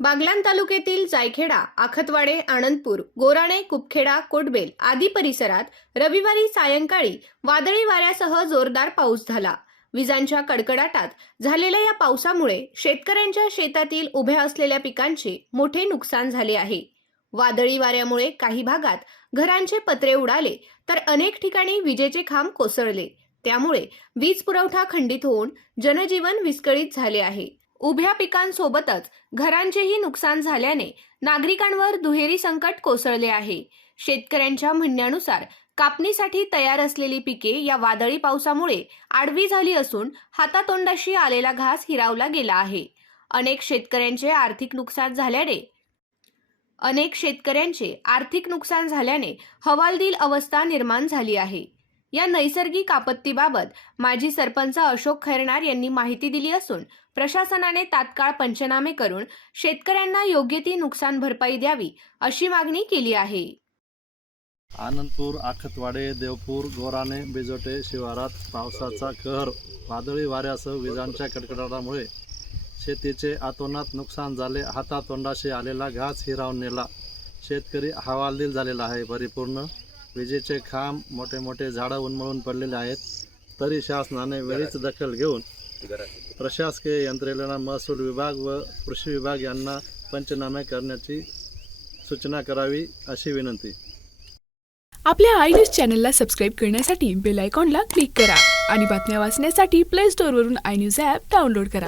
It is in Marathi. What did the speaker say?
बागलान तालुक्यातील जायखेडा आखतवाडे आनंदपूर गोराणे कुपखेडा कोटबेल आदी परिसरात रविवारी सायंकाळी वादळी वाऱ्यासह जोरदार पाऊस झाला. विजांच्या कडकडाटात झालेल्या या पावसामुळे शेतकऱ्यांच्या शेतातील उभ्या असलेल्या पिकांचे मोठे नुकसान झाले आहे. वादळी वाऱ्यामुळे काही भागात घरांचे पत्रे उडाले तर अनेक ठिकाणी विजेचे खांब कोसळले. त्यामुळे वीज पुरवठा खंडित होऊन जनजीवन विस्कळीत झाले आहे. उभ्या पिकांसोबतच घरांचेही नुकसान झाल्याने नागरिकांवर दुहेरी संकट कोसळले आहे. शेतकऱ्यांच्या म्हणण्यानुसार कापणीसाठी तयार असलेली पिके या वादळी पावसामुळे आडवी झाली असून हातातोंडाशी आलेला घास हिरावला गेला आहे. अनेक शेतकऱ्यांचे आर्थिक नुकसान झाल्याने अनेक शेतकऱ्यांचे आर्थिक नुकसान झाल्याने हवालदिल अवस्था निर्माण झाली आहे. या नैसर्गिक आपत्तीबाबत माजी सरपंच अशोक खैरनार यांनी माहिती दिली असून प्रशासनाने तात्काळ पंचनामे करून शेतकऱ्यांना योग्य ती नुकसान भरपाई द्यावी अशी मागणी केली आहे. आनंदपूर आखतवाडे देवपूर गोराणे बिजोटे शिवारात पावसाचा कहर वादळी वाऱ्यासह विजांच्या कडकडाटामुळे शेतीचे आतोनात नुकसान झाले हातातोंडाशी आलेला घास हिरावून नेला. शेतकरी हवालदिल झालेला आहे परिपूर्ण विजेचे खांब मोठे मोठे झाडं उन्मळून पडलेले आहेत. तरी शासनाने वेळीच दखल घेऊन प्रशासकीय यंत्रणेला महसूल विभाग व कृषी विभाग यांना पंचनामे करण्याची सूचना करावी अशी विनंती. आपल्या आय न्यूज चॅनलला सबस्क्राईब करण्यासाठी बेल आयकॉनला क्लिक करा आणि बातम्या वाचण्यासाठी प्ले स्टोअरवरून आय न्यूज ॲप डाउनलोड करा.